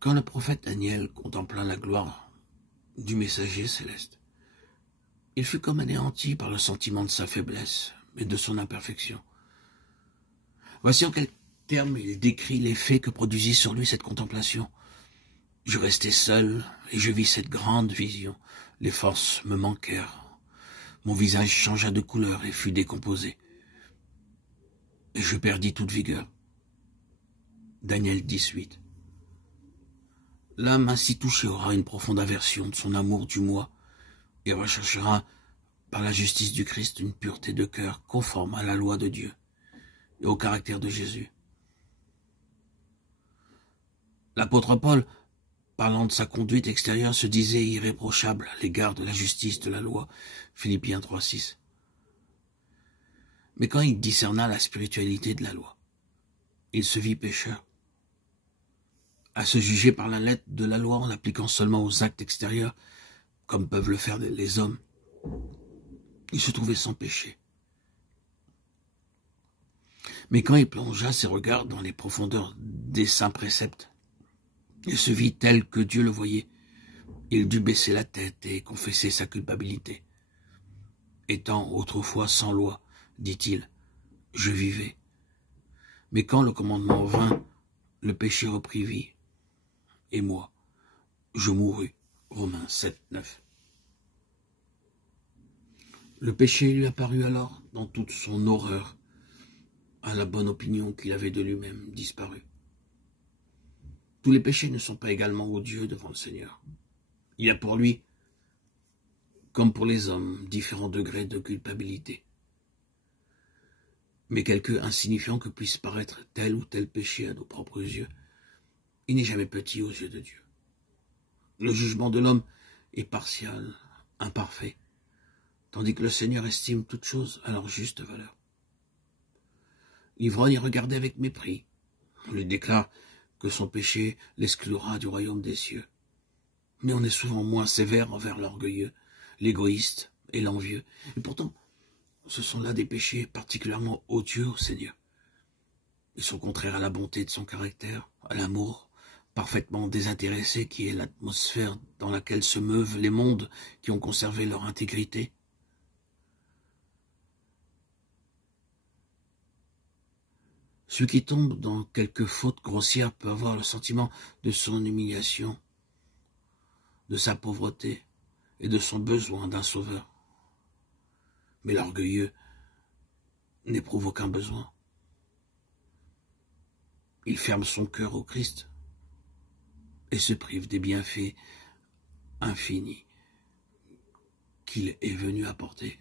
Quand le prophète Daniel contempla la gloire du messager céleste, il fut comme anéanti par le sentiment de sa faiblesse et de son imperfection. Voici en quels termes il décrit l'effet que produisit sur lui cette contemplation. Je restai seul et je vis cette grande vision. Les forces me manquèrent. Mon visage changea de couleur et fut décomposé. Et je perdis toute vigueur. Daniel 18. L'âme ainsi touchée aura une profonde aversion de son amour du moi et recherchera par la justice du Christ une pureté de cœur conforme à la loi de Dieu et au caractère de Jésus. L'apôtre Paul, parlant de sa conduite extérieure, se disait irréprochable à l'égard de la justice de la loi, Philippiens 3,6. Mais quand il discerna la spiritualité de la loi, il se vit pécheur. À se juger par la lettre de la loi en l'appliquant seulement aux actes extérieurs, comme peuvent le faire les hommes, il se trouvait sans péché. Mais quand il plongea ses regards dans les profondeurs des saints préceptes, il se vit tel que Dieu le voyait. Il dut baisser la tête et confesser sa culpabilité. Étant autrefois sans loi, dit-il, je vivais. Mais quand le commandement vint, le péché reprit vie. Et moi, je mourus. Romains 7, 9. Le péché lui apparut alors dans toute son horreur, à la bonne opinion qu'il avait de lui-même disparu. Tous les péchés ne sont pas également odieux devant le Seigneur. Il y a pour lui, comme pour les hommes, différents degrés de culpabilité. Mais quelque insignifiant que puisse paraître tel ou tel péché à nos propres yeux, il n'est jamais petit aux yeux de Dieu. Le jugement de l'homme est partial, imparfait, tandis que le Seigneur estime toutes choses à leur juste valeur. L'ivrogne y regardait avec mépris. On lui déclare que son péché l'exclura du royaume des cieux. Mais on est souvent moins sévère envers l'orgueilleux, l'égoïste et l'envieux. Et pourtant, ce sont là des péchés particulièrement odieux au Seigneur. Ils sont contraires à la bonté de son caractère, à l'amour parfaitement désintéressé qui est l'atmosphère dans laquelle se meuvent les mondes qui ont conservé leur intégrité. Celui qui tombe dans quelque faute grossière peut avoir le sentiment de son humiliation, de sa pauvreté et de son besoin d'un sauveur. Mais l'orgueilleux n'éprouve aucun besoin. Il ferme son cœur au Christ et se prive des bienfaits infinis qu'il est venu apporter.